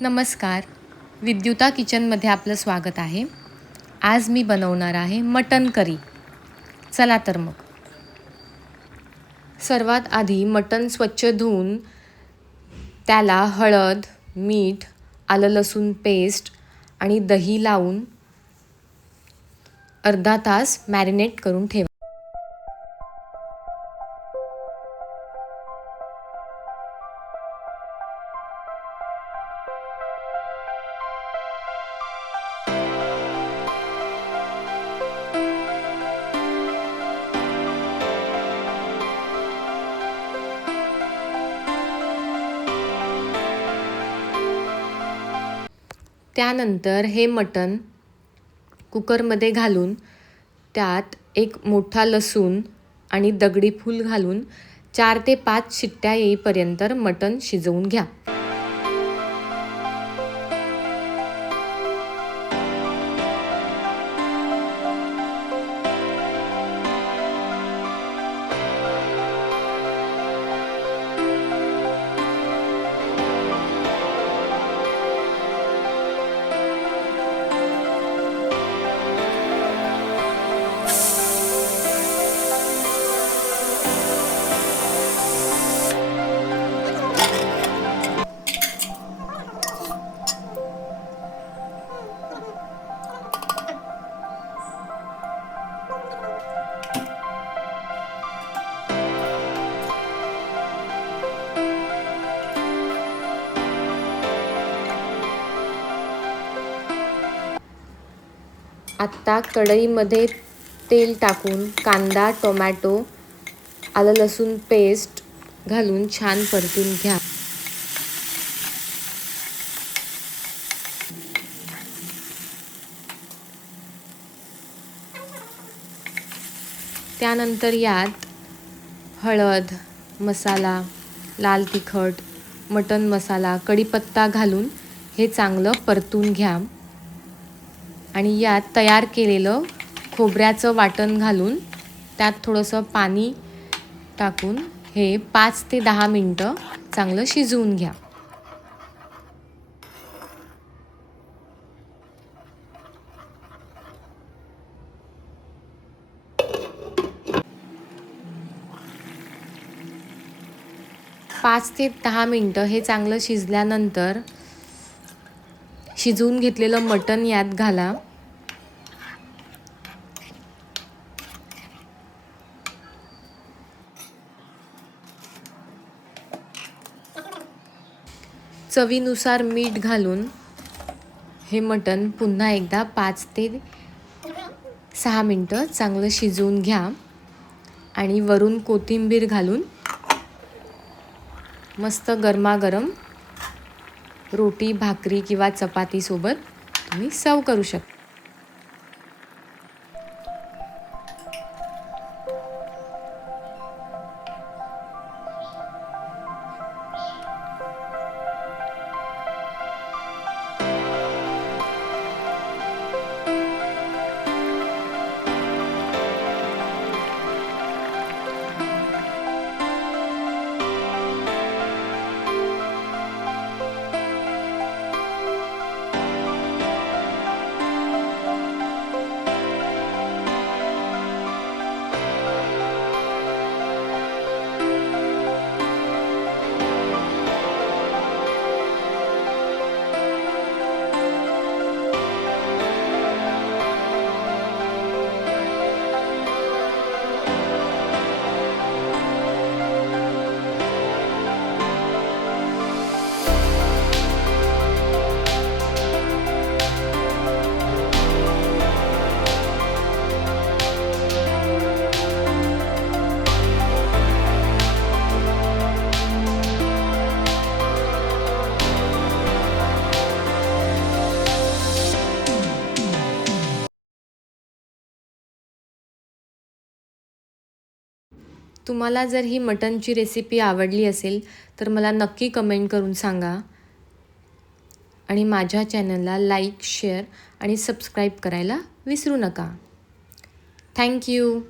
नमस्कार. विद्युता किचनमध्ये आपलं स्वागत आहे. आज मी बनवणार आहे मटण करी. चला तर मग. सर्वात आधी मटण स्वच्छ धुवून त्याला हळद, मीठ, आलं लसूण पेस्ट आणि दही लावून अर्धा तास मॅरिनेट करून ठेवा. त्यानंतर हे मटण कुकरमध्ये घालून त्यात एक मोठा लसूण आणि दगडी फूल घालून 4 ते 5 शिट्ट्या येईपर्यंत मटण शिजवून घ्या. आत्ता कढईमध्ये तेल टाकून कांदा, टोमॅटो, आलं लसूण पेस्ट घालून छान परतून घ्या. त्यानंतर यात हळद, मसाला, लाल तिखट, मटण मसाला, कढीपत्ता घालून हे चांगलं परतून घ्या. आणि यात तयार केलेलं खोबऱ्याचं वाटण घालून त्यात थोडंसं पाणी टाकून हे 5 ते 10 मिनटं चांगलं शिजवून घ्या. पाच ते 10 मिनटं हे चांगलं शिजल्यानंतर शिजवून घेतलेलं मटण यात घाला. चवीनुसार मीठ घालून हे मटण पुन्हा एकदा 5 ते 6 मिनटं चांगलं शिजवून घ्या. आणि वरून कोथिंबीर घालून मस्त गरमागरम रोटी, भाकरी किंवा चपातीसोबत तुम्ही सर्व करू शकता. तुम्हाला जर ही मटणची रेसिपी आवडली असेल तर मला नक्की कमेंट करून सांगा. आणि माझ्या चॅनलला लाईक, शेअर आणि सबस्क्राईब करायला विसरू नका. Thank you.